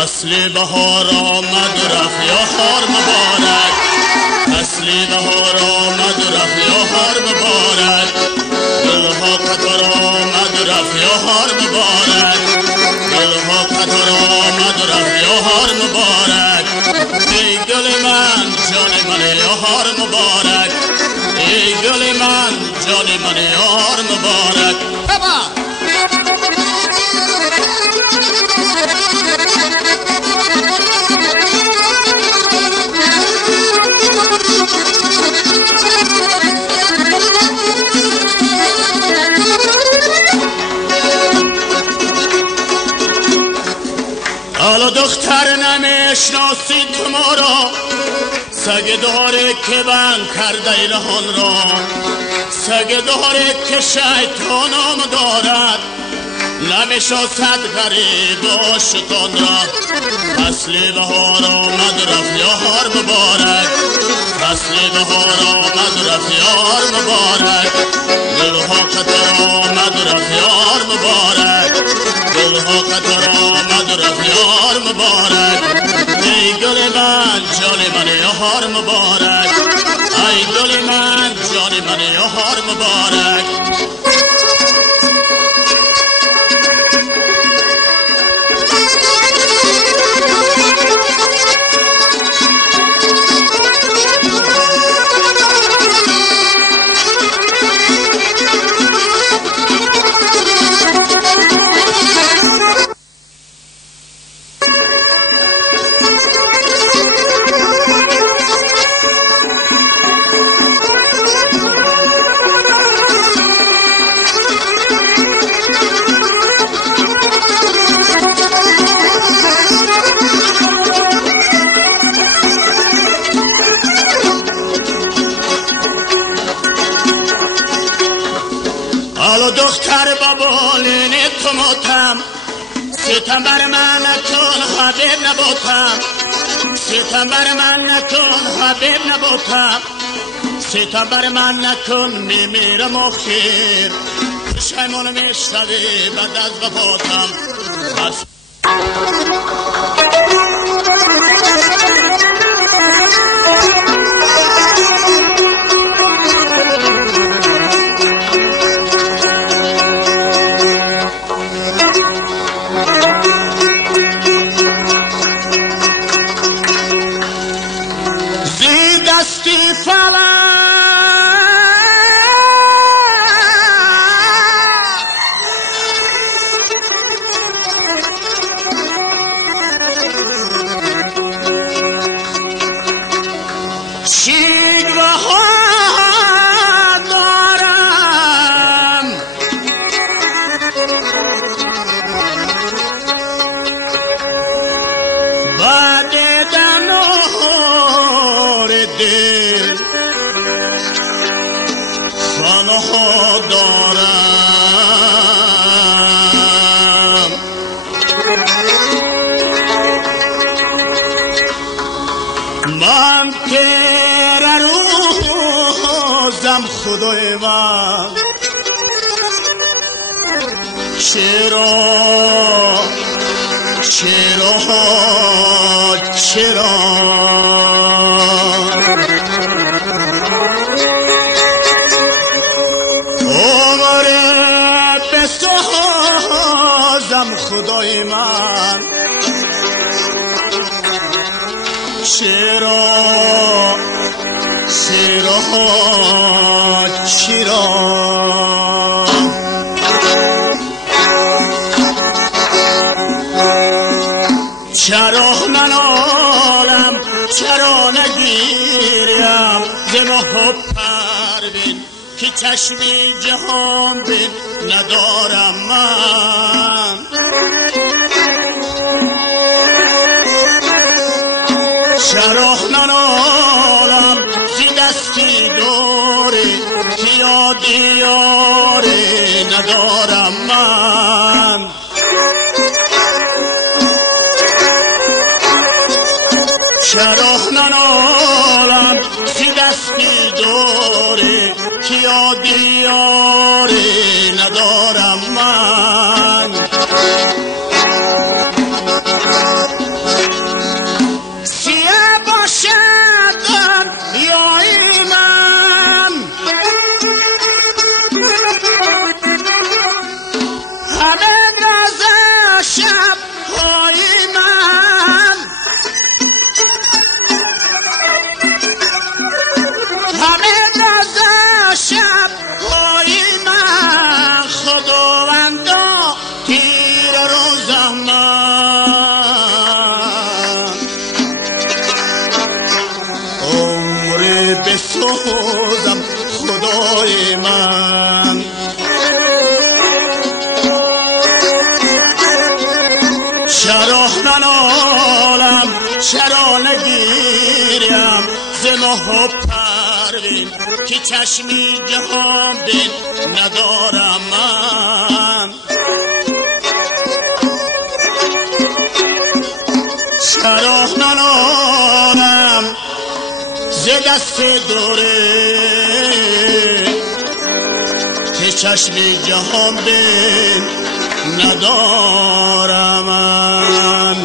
فصل بهار آمد و رفت یا هار مبارک، فصل بهار آمد و رفت یا هار مبارک، دلها قطار آمد و رفت یا هار مبارک، دلها قطار آمد و رفت یا هار مبارک. ای گل من جان من یا هار مبارک، ای گل من جان من یا هار مبارک. حالا دختر نمیشناسی تو ما را، سگ داره که بند کرده ایلهان را، سگ داره که شیطانم دارد، نمیشناسد غریب و شیطان را. فصل بهار آمد رفت یا هار مبارک، فصل بهار آمد رفت یا هار مبارک، دلها قطار آمد رفت یا هار مبارک، دلها قطار آمد رفت یا هار مبارک. ای گل من جان من یا هار مبارک، ای گل من جان من یا هار مبارک. حالا دختر بابالین تو ماتم، ستم بر من نکن حبیب نباتم، ستم بر من نکن حبیب نباتم، ستم بر من نکن میمیرم آخر، پشیمان میشتوی بعد از وفاتم. دستی فلک شیگوه ها دارم، بعد دل فنها دارم، من پیر روزم خدای من، چرا عمر بسازم خدای من، چرا ننالم، چرا نگیریم ز محب پروین، که چشمی جهان بین ندارم من. چرا ننالم زی دستی دوری، که یادی یاری ندارم من. چرا ننالم زی دستی دوری، که یادی یاری ندارم من. شب‌های من، همه راز شب‌های من، خداوندا تیر روزم من، عمری بسوزم خدای من. چرا ننالم، چرا نگیرم ز ماه و پروین که چشمی جهان بین ندارم من. چرا ننالم ز دست دوره که چشمی جهان بین ندارم من.